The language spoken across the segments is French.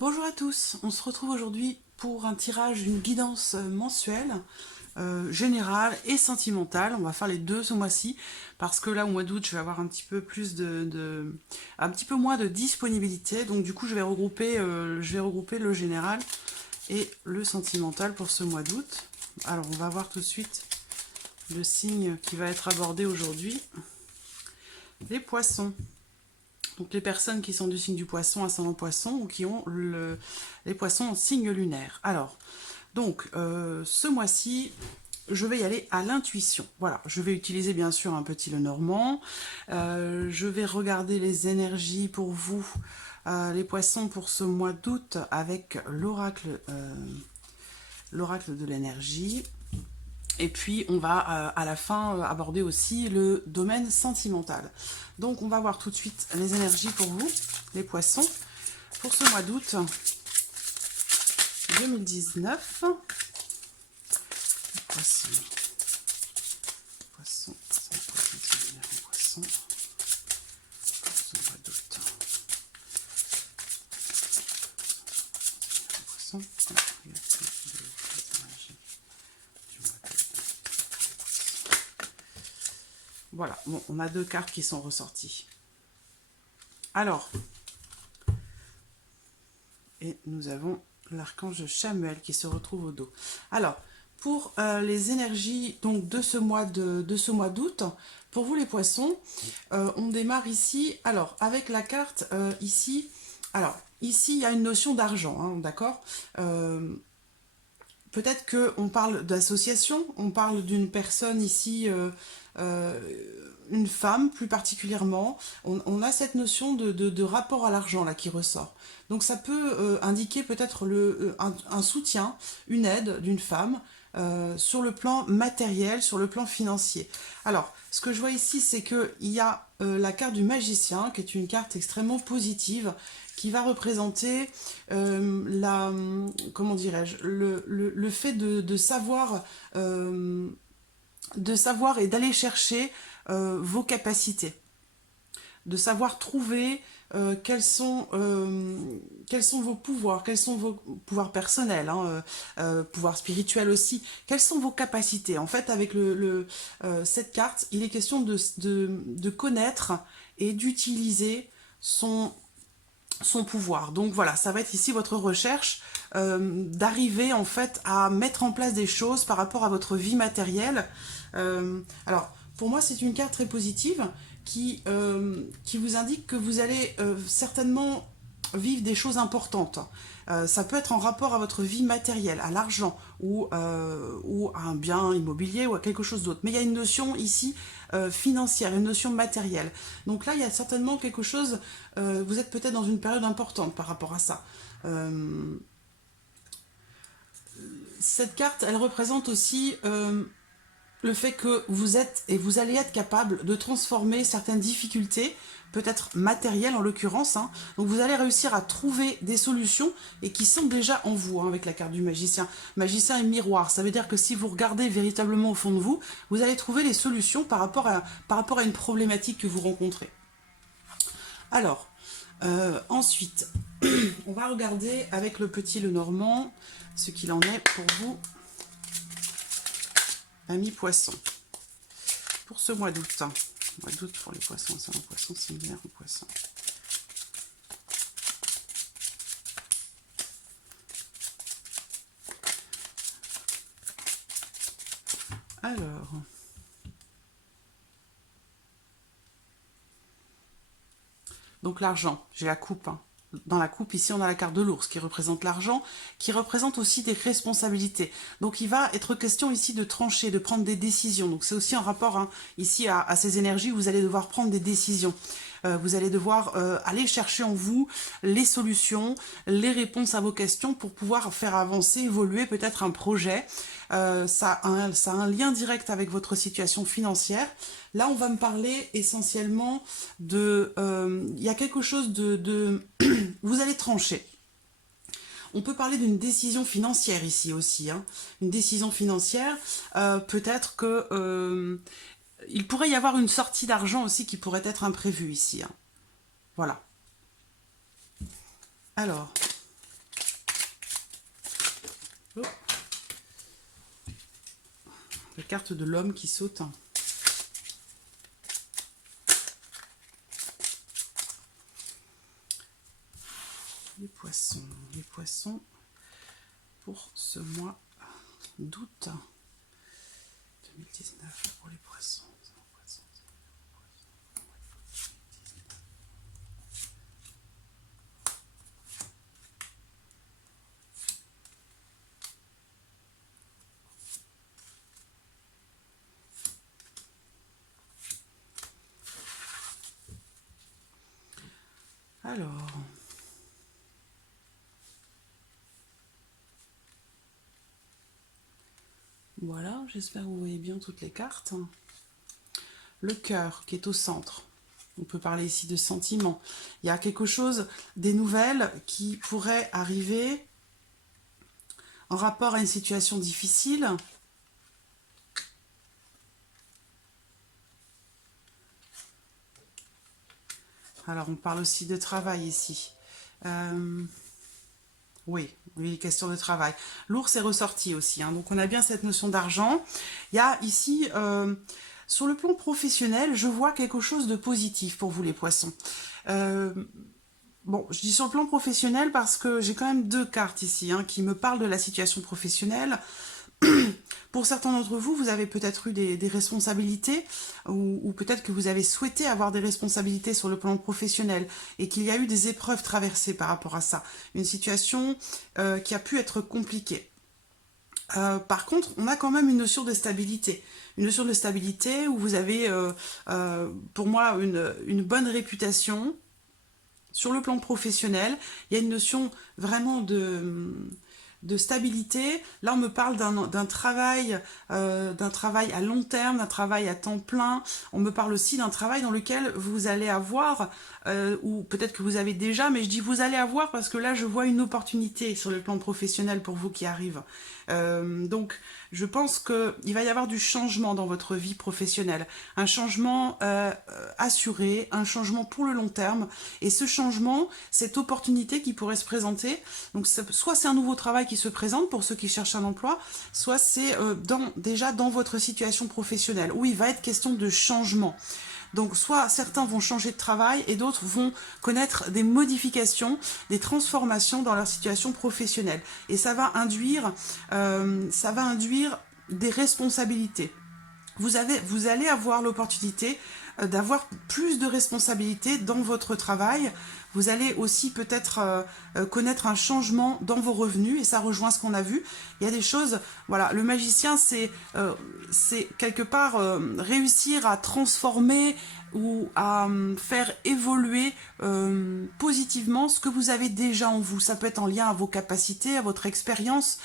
Bonjour à tous, on se retrouve aujourd'hui pour un tirage, une guidance mensuelle, générale et sentimentale. On va faire les deux ce mois-ci parce que là au mois d'août je vais avoir un petit peu plus un petit peu moins de disponibilité. Donc du coup je vais regrouper le général et le sentimental pour ce mois d'août. Alors on va voir tout de suite le signe qui va être abordé aujourd'hui. Les poissons. Donc les personnes qui sont du signe du poisson, ascendant poisson, ou qui ont les poissons en signe lunaire. Alors, donc, ce mois-ci, je vais y aller à l'intuition. Voilà, je vais utiliser bien sûr un petit Lenormand. Je vais regarder les énergies pour vous, les poissons pour ce mois d'août avec l'oracle de l'énergie. Et puis, on va à la fin aborder aussi le domaine sentimental. Donc, on va voir tout de suite les énergies pour vous, les poissons, pour ce mois d'août 2019. Poisson, poisson, poisson, pour ce mois d'août. Poisson, voilà, bon, on a deux cartes qui sont ressorties. Alors, et nous avons l'archange Chamuel qui se retrouve au dos. Alors, pour les énergies donc de ce mois d'août, pour vous les poissons, on démarre ici, alors avec la carte ici, alors ici il y a une notion d'argent, hein, d'accord. Peut-être qu'on parle d'association, on parle d'une personne ici, euh, une femme plus particulièrement. On a cette notion de rapport à l'argent là qui ressort. Donc ça peut indiquer peut-être un soutien, une aide d'une femme sur le plan matériel, sur le plan financier. Alors, ce que je vois ici, c'est qu'il y a la carte du magicien, qui est une carte extrêmement positive, qui va représenter comment dirais-je, le fait de savoir et d'aller chercher vos capacités, de savoir trouver quels sont vos pouvoirs, quels sont vos pouvoirs personnels, hein, pouvoirs spirituels aussi, quelles sont vos capacités. En fait, avec cette carte, il est question de connaître et d'utiliser son pouvoir. Donc voilà, ça va être ici votre recherche d'arriver en fait à mettre en place des choses par rapport à votre vie matérielle. Alors, pour moi, c'est une carte très positive qui vous indique que vous allez certainement vivre des choses importantes. Ça peut être en rapport à votre vie matérielle, à l'argent ou à un bien immobilier ou à quelque chose d'autre. Mais il y a une notion ici financière, une notion matérielle. Donc là, il y a certainement quelque chose, vous êtes peut-être dans une période importante par rapport à ça. Cette carte, elle représente aussi le fait que vous êtes et vous allez être capable de transformer certaines difficultés, peut-être matérielles en l'occurrence, hein. Donc vous allez réussir à trouver des solutions et qui sont déjà en vous, hein, avec la carte du magicien. Magicien et miroir, ça veut dire que si vous regardez véritablement au fond de vous, vous allez trouver les solutions par rapport à une problématique que vous rencontrez. Alors, ensuite, on va regarder avec le petit Lenormand ce qu'il en est pour vous, amis poissons. Pour ce mois d'août. Mois d'août pour les poissons, c'est un poisson similaire aux poissons. Alors, donc l'argent, j'ai la coupe, hein. Dans la coupe, ici, on a la carte de l'ours qui représente l'argent, qui représente aussi des responsabilités. Donc, il va être question ici de trancher, de prendre des décisions. Donc, c'est aussi en rapport, hein, ici à ces énergies où vous allez devoir prendre des décisions. Vous allez devoir aller chercher en vous les solutions, les réponses à vos questions pour pouvoir faire avancer, évoluer peut-être un projet. Ça a un lien direct avec votre situation financière. Là, on va me parler essentiellement de... Il y a quelque chose vous allez trancher. On peut parler d'une décision financière ici aussi, hein. Une décision financière, peut-être que il pourrait y avoir une sortie d'argent aussi qui pourrait être imprévue ici, hein. Voilà. Alors, La carte de l'homme qui saute. Les poissons pour ce mois d'août 2019 pour les poissons. Alors, voilà, j'espère que vous voyez bien toutes les cartes. Le cœur qui est au centre. On peut parler ici de sentiments. Il y a quelque chose, des nouvelles qui pourraient arriver en rapport à une situation difficile. Alors, on parle aussi de travail ici. Oui, question de travail. L'ours est ressorti aussi, hein, donc on a bien cette notion d'argent. Il y a ici, sur le plan professionnel, je vois quelque chose de positif pour vous les poissons. Bon, je dis sur le plan professionnel parce que j'ai quand même deux cartes ici hein, qui me parlent de la situation professionnelle. Pour certains d'entre vous, vous avez peut-être eu des responsabilités ou peut-être que vous avez souhaité avoir des responsabilités sur le plan professionnel et qu'il y a eu des épreuves traversées par rapport à ça. Une situation qui a pu être compliquée. Par contre, on a quand même une notion de stabilité. Une notion de stabilité où vous avez, pour moi, une bonne réputation. Sur le plan professionnel, il y a une notion vraiment de stabilité. Là, on me parle d'un travail à long terme, d'un travail à temps plein. On me parle aussi d'un travail dans lequel vous allez avoir, ou peut-être que vous avez déjà, mais je dis vous allez avoir parce que là, je vois une opportunité sur le plan professionnel pour vous qui arrive. Donc, je pense qu'il va y avoir du changement dans votre vie professionnelle. Un changement assuré, un changement pour le long terme. Et ce changement, cette opportunité qui pourrait se présenter, donc soit c'est un nouveau travail qui se présente pour ceux qui cherchent un emploi, soit c'est déjà dans votre situation professionnelle, où il va être question de changement. Donc soit certains vont changer de travail et d'autres vont connaître des modifications, des transformations dans leur situation professionnelle. Et ça va induire des responsabilités. Vous allez avoir l'opportunité d'avoir plus de responsabilités dans votre travail. Vous allez aussi peut-être connaître un changement dans vos revenus et ça rejoint ce qu'on a vu. Il y a des choses, voilà, le magicien c'est quelque part réussir à transformer ou à faire évoluer positivement ce que vous avez déjà en vous. Ça peut être en lien à vos capacités, à votre expérience.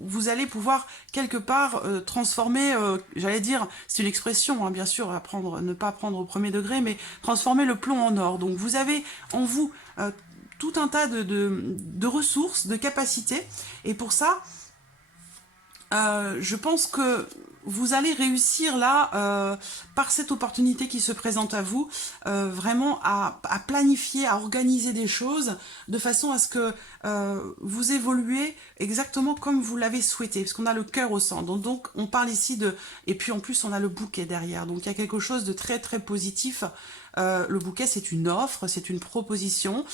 Vous allez pouvoir quelque part transformer, j'allais dire, c'est une expression, hein, bien sûr, ne pas prendre au premier degré, mais transformer le plomb en or. Donc vous avez en vous tout un tas de ressources, de capacités, et pour ça, je pense que vous allez réussir là, par cette opportunité qui se présente à vous, vraiment à planifier, à organiser des choses de façon à ce que vous évoluez exactement comme vous l'avez souhaité, parce qu'on a le cœur au centre. Donc on parle ici de... Et puis en plus on a le bouquet derrière, donc il y a quelque chose de très très positif. Le bouquet, c'est une offre, c'est une proposition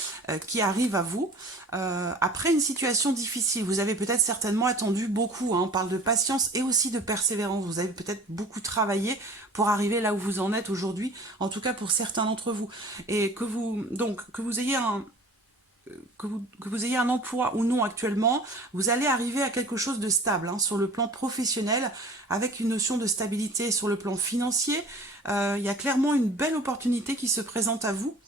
qui arrive à vous. Après une situation difficile, vous avez peut-être certainement attendu beaucoup, hein, on parle de patience et aussi de persévérance. Vous avez peut-être beaucoup travaillé pour arriver là où vous en êtes aujourd'hui, en tout cas pour certains d'entre vous. Et que vous ayez un emploi ou non actuellement, vous allez arriver à quelque chose de stable hein, sur le plan professionnel, avec une notion de stabilité sur le plan financier. Il y a clairement une belle opportunité qui se présente à vous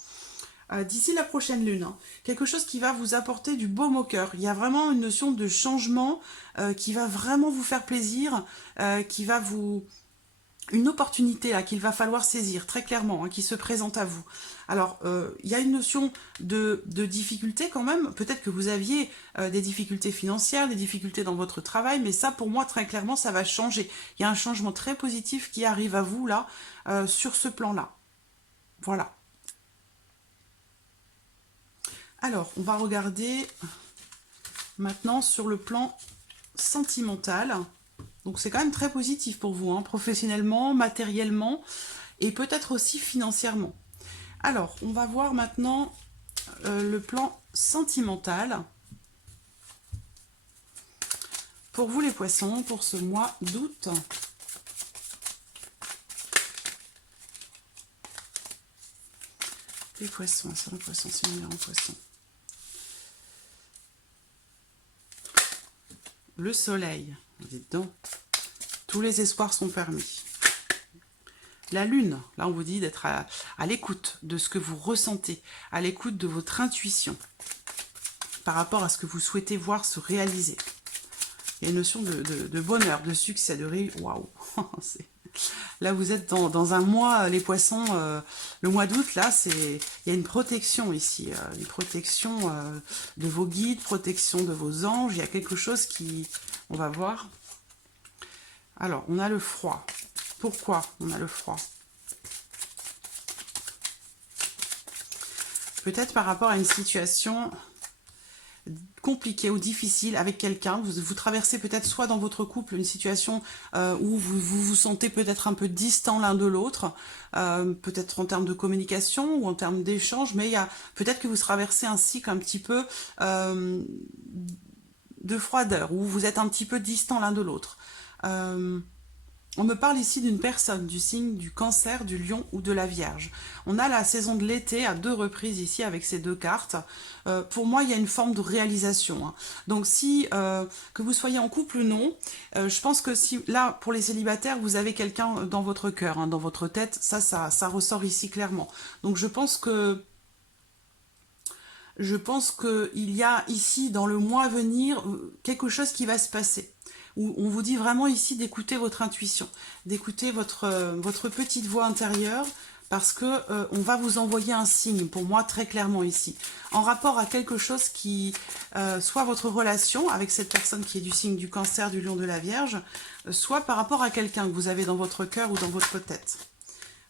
d'ici la prochaine lune. Hein. Quelque chose qui va vous apporter du baume au cœur. Il y a vraiment une notion de changement qui va vraiment vous faire plaisir, qui va vous... Une opportunité là qu'il va falloir saisir très clairement, hein, qui se présente à vous. Alors, il y a une notion de difficulté quand même. Peut-être que vous aviez des difficultés financières, des difficultés dans votre travail, mais ça, pour moi, très clairement, ça va changer. Il y a un changement très positif qui arrive à vous là, sur ce plan-là. Voilà. Alors, on va regarder maintenant sur le plan sentimental. Donc c'est quand même très positif pour vous, hein, professionnellement, matériellement et peut-être aussi financièrement. Alors, on va voir maintenant le plan sentimental. Pour vous les poissons, pour ce mois d'août. Les poissons, c'est un poisson, c'est une en poisson. Le soleil, dites donc, tous les espoirs sont permis. La lune, là on vous dit d'être à l'écoute de ce que vous ressentez, à l'écoute de votre intuition, par rapport à ce que vous souhaitez voir se réaliser. Il y a une notion de bonheur, de succès, de réussite. Waouh. Là, vous êtes dans un mois, les poissons, le mois d'août, là, il y a une protection ici, une protection de vos guides, protection de vos anges. Il y a quelque chose qui... On va voir. Alors, on a le froid. Pourquoi on a le froid? Peut-être par rapport à une situation compliqué ou difficile avec quelqu'un, vous traversez peut-être soit dans votre couple une situation où vous sentez peut-être un peu distant l'un de l'autre, peut-être en termes de communication ou en termes d'échange, mais il y a peut-être que vous traversez un cycle un petit peu de froideur, où vous êtes un petit peu distant l'un de l'autre. On me parle ici d'une personne du signe du Cancer, du Lion ou de la Vierge. On a la saison de l'été à 2 reprises ici avec ces 2 cartes. Pour moi, il y a une forme de réalisation, hein. Donc si, que vous soyez en couple ou non, je pense que si, là, pour les célibataires, vous avez quelqu'un dans votre cœur, hein, dans votre tête, ça ressort ici clairement. Donc je pense qu'il y a ici, dans le mois à venir, quelque chose qui va se passer. Où on vous dit vraiment ici d'écouter votre intuition, d'écouter votre petite voix intérieure, parce que on va vous envoyer un signe, pour moi, très clairement ici, en rapport à quelque chose qui, soit votre relation avec cette personne qui est du signe du Cancer, du Lion, de la Vierge, soit par rapport à quelqu'un que vous avez dans votre cœur ou dans votre tête.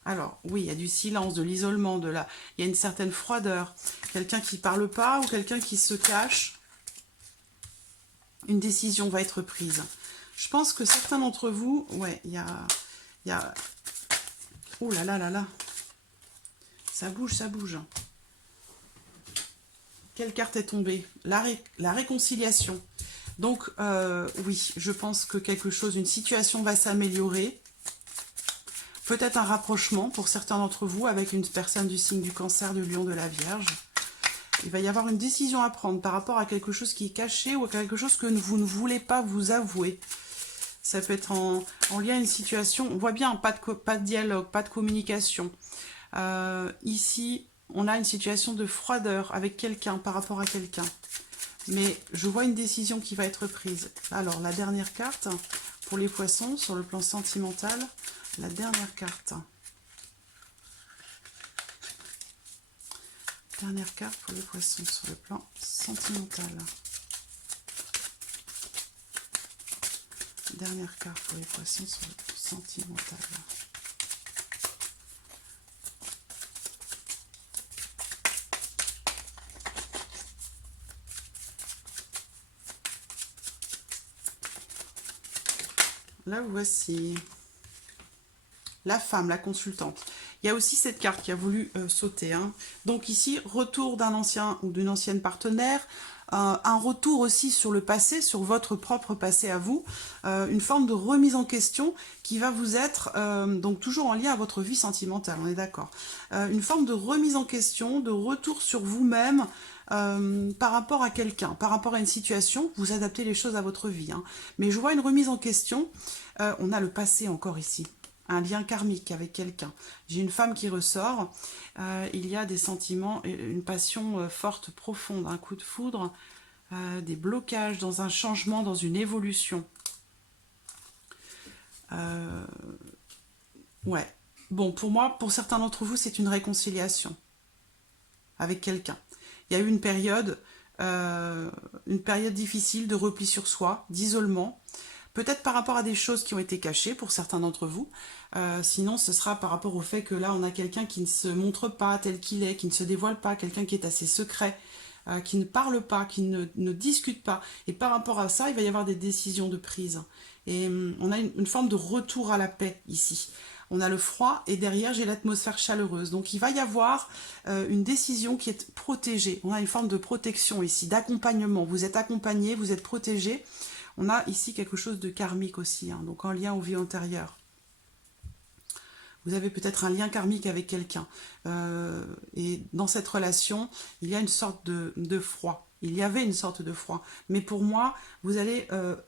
Alors, oui, il y a du silence, de l'isolement, il y a une certaine froideur, quelqu'un qui ne parle pas ou quelqu'un qui se cache. Une décision va être prise. Je pense que certains d'entre vous, ouais, il y a... Oh là là là là. Ça bouge, ça bouge. Quelle carte est tombée? La réconciliation. Donc, oui, je pense que quelque chose, une situation va s'améliorer. Peut-être un rapprochement pour certains d'entre vous avec une personne du signe du Cancer, du Lion, de la Vierge. Il va y avoir une décision à prendre par rapport à quelque chose qui est caché ou à quelque chose que vous ne voulez pas vous avouer. Ça peut être en lien à une situation. On voit bien, pas de dialogue, pas de communication. Ici, on a une situation de froideur avec quelqu'un, par rapport à quelqu'un. Mais je vois une décision qui va être prise. Alors, la dernière carte, pour les poissons, sur le plan sentimental, la dernière carte. Dernière carte pour les poissons sur le plan sentimental. Dernière carte pour les poissons sur le plan sentimental. Là, voici la femme, la consultante. Il y a aussi cette carte qui a voulu sauter, hein. Donc ici, retour d'un ancien ou d'une ancienne partenaire, un retour aussi sur le passé, sur votre propre passé à vous, une forme de remise en question qui va vous être, donc toujours en lien à votre vie sentimentale, on est d'accord. Une forme de remise en question, de retour sur vous-même, par rapport à quelqu'un, par rapport à une situation, vous adaptez les choses à votre vie, hein. Mais je vois une remise en question, on a le passé encore ici. Un lien karmique avec quelqu'un. J'ai une femme qui ressort. Il y a des sentiments, une passion forte, profonde, un coup de foudre, des blocages dans un changement, dans une évolution. Ouais. Bon, pour moi, pour certains d'entre vous, c'est une réconciliation avec quelqu'un. Il y a eu une période difficile de repli sur soi, d'isolement. Peut-être par rapport à des choses qui ont été cachées pour certains d'entre vous. Sinon, ce sera par rapport au fait que là, on a quelqu'un qui ne se montre pas tel qu'il est, qui ne se dévoile pas, quelqu'un qui est assez secret. qui ne parlent pas, qui ne discutent pas. Et par rapport à ça, il va y avoir des décisions de prise. Et on a une forme de retour à la paix ici. On a le froid et derrière j'ai l'atmosphère chaleureuse. Donc il va y avoir une décision qui est protégée. On a une forme de protection ici, d'accompagnement. Vous êtes accompagné, vous êtes protégé. On a ici quelque chose de karmique aussi, hein, donc en lien aux vies antérieures. Vous avez peut-être un lien karmique avec quelqu'un. Et dans cette relation, il y a une sorte de froid. Il y avait une sorte de froid. Mais pour moi, vous allez...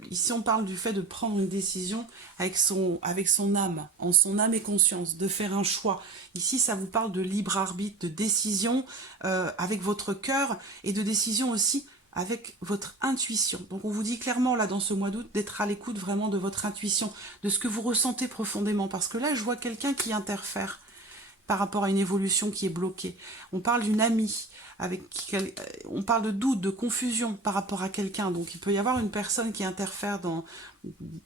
ici, on parle du fait de prendre une décision avec son âme, en son âme et conscience, de faire un choix. Ici, ça vous parle de libre arbitre, de décision avec votre cœur et de décision aussi avec votre intuition. Donc on vous dit clairement là dans ce mois d'août d'être à l'écoute vraiment de votre intuition, de ce que vous ressentez profondément. Parce que là, je vois quelqu'un qui interfère par rapport à une évolution qui est bloquée. On parle d'une amie, on parle de doute, de confusion par rapport à quelqu'un. Donc il peut y avoir une personne qui interfère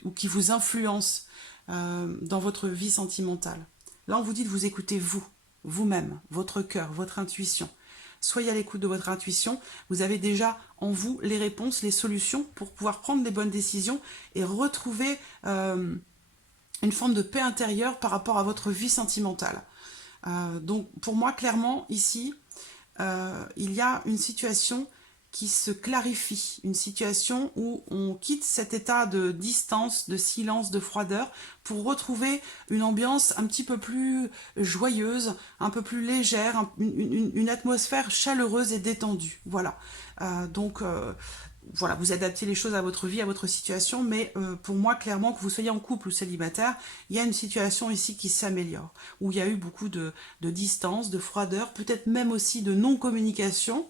ou qui vous influence dans votre vie sentimentale. Là, on vous dit de vous écouter vous-même, votre cœur, votre intuition. Soyez à l'écoute de votre intuition. Vous avez déjà en vous les réponses, les solutions pour pouvoir prendre les bonnes décisions et retrouver une forme de paix intérieure par rapport à votre vie sentimentale. Donc pour moi, clairement, ici, il y a une situation qui se clarifie, une situation où on quitte cet état de distance, de silence, de froideur, pour retrouver une ambiance un petit peu plus joyeuse, un peu plus légère, une atmosphère chaleureuse et détendue. Voilà. Voilà, vous adaptez les choses à votre vie, à votre situation, mais pour moi, clairement, que vous soyez en couple ou célibataire, il y a une situation ici qui s'améliore, où il y a eu beaucoup de distance, de froideur, peut-être même aussi de non-communication,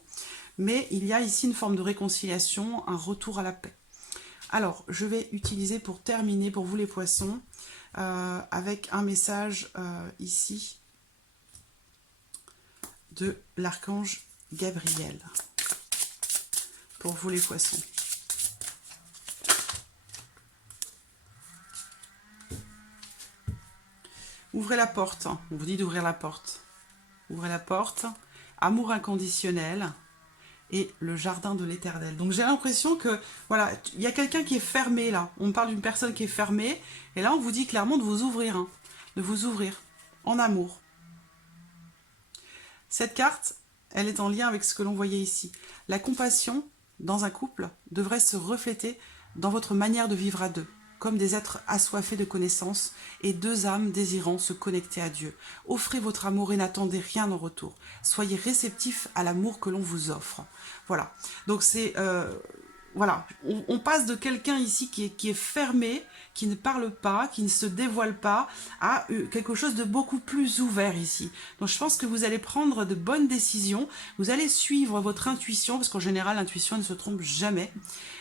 mais il y a ici une forme de réconciliation, un retour à la paix. Alors, je vais utiliser pour terminer, pour vous les poissons, avec un message ici de l'archange Gabriel. Pour vous les poissons. Ouvrez la porte. On vous dit d'ouvrir la porte. Ouvrez la porte. Amour inconditionnel. Et le jardin de l'Éternel. Donc j'ai l'impression que, voilà, il y a quelqu'un qui est fermé là. On parle d'une personne qui est fermée. Et là, on vous dit clairement de vous ouvrir. Hein, de vous ouvrir. En amour. Cette carte, elle est en lien avec ce que l'on voyait ici. La compassion dans un couple devrait se refléter dans votre manière de vivre à deux, comme des êtres assoiffés de connaissances et deux âmes désirant se connecter à Dieu. Offrez votre amour et n'attendez rien en retour. Soyez réceptifs à l'amour que l'on vous offre. Voilà. Donc c'est... voilà, on passe de quelqu'un ici qui est fermé, qui ne parle pas, qui ne se dévoile pas, à quelque chose de beaucoup plus ouvert ici. Donc je pense que vous allez prendre de bonnes décisions, vous allez suivre votre intuition, parce qu'en général l'intuition ne se trompe jamais.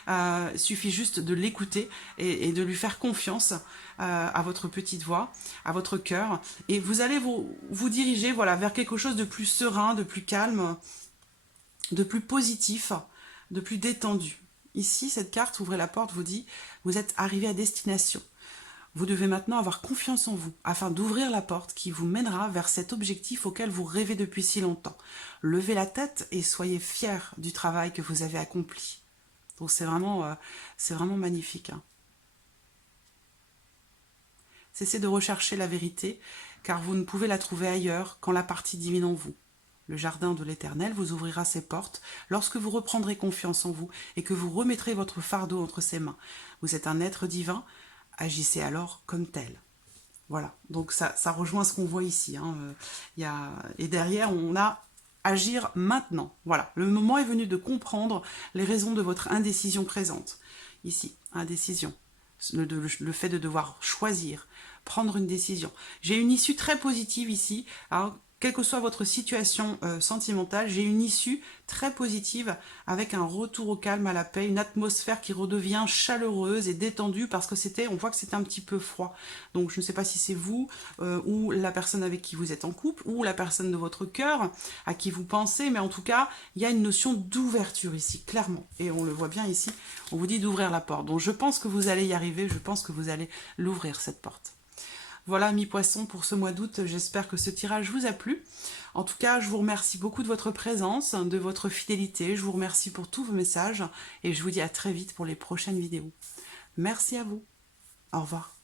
Il suffit juste de l'écouter et de lui faire confiance à votre petite voix, à votre cœur, et vous allez vous diriger voilà, vers quelque chose de plus serein, de plus calme, de plus positif, de plus détendu. Ici, cette carte, ouvrez la porte, vous dit, vous êtes arrivé à destination. Vous devez maintenant avoir confiance en vous, afin d'ouvrir la porte qui vous mènera vers cet objectif auquel vous rêvez depuis si longtemps. Levez la tête et soyez fiers du travail que vous avez accompli. Donc c'est vraiment magnifique. Hein. Cessez de rechercher la vérité, car vous ne pouvez la trouver ailleurs qu'en la partie divine en vous. Le jardin de l'Éternel vous ouvrira ses portes lorsque vous reprendrez confiance en vous et que vous remettrez votre fardeau entre ses mains. Vous êtes un être divin, agissez alors comme tel. Voilà, donc ça rejoint ce qu'on voit ici. Hein. Et derrière, on a agir maintenant. Voilà, le moment est venu de comprendre les raisons de votre indécision présente. Ici, indécision, le fait de devoir choisir, prendre une décision. J'ai une issue très positive ici. Alors, quelle que soit votre situation sentimentale, j'ai une issue très positive avec un retour au calme, à la paix, une atmosphère qui redevient chaleureuse et détendue parce que on voit que c'était un petit peu froid. Donc je ne sais pas si c'est vous ou la personne avec qui vous êtes en couple ou la personne de votre cœur à qui vous pensez, mais en tout cas, il y a une notion d'ouverture ici, clairement. Et on le voit bien ici, on vous dit d'ouvrir la porte. Donc je pense que vous allez y arriver, je pense que vous allez l'ouvrir cette porte. Voilà, mi-poisson pour ce mois d'août. J'espère que ce tirage vous a plu. En tout cas, je vous remercie beaucoup de votre présence, de votre fidélité. Je vous remercie pour tous vos messages et je vous dis à très vite pour les prochaines vidéos. Merci à vous. Au revoir.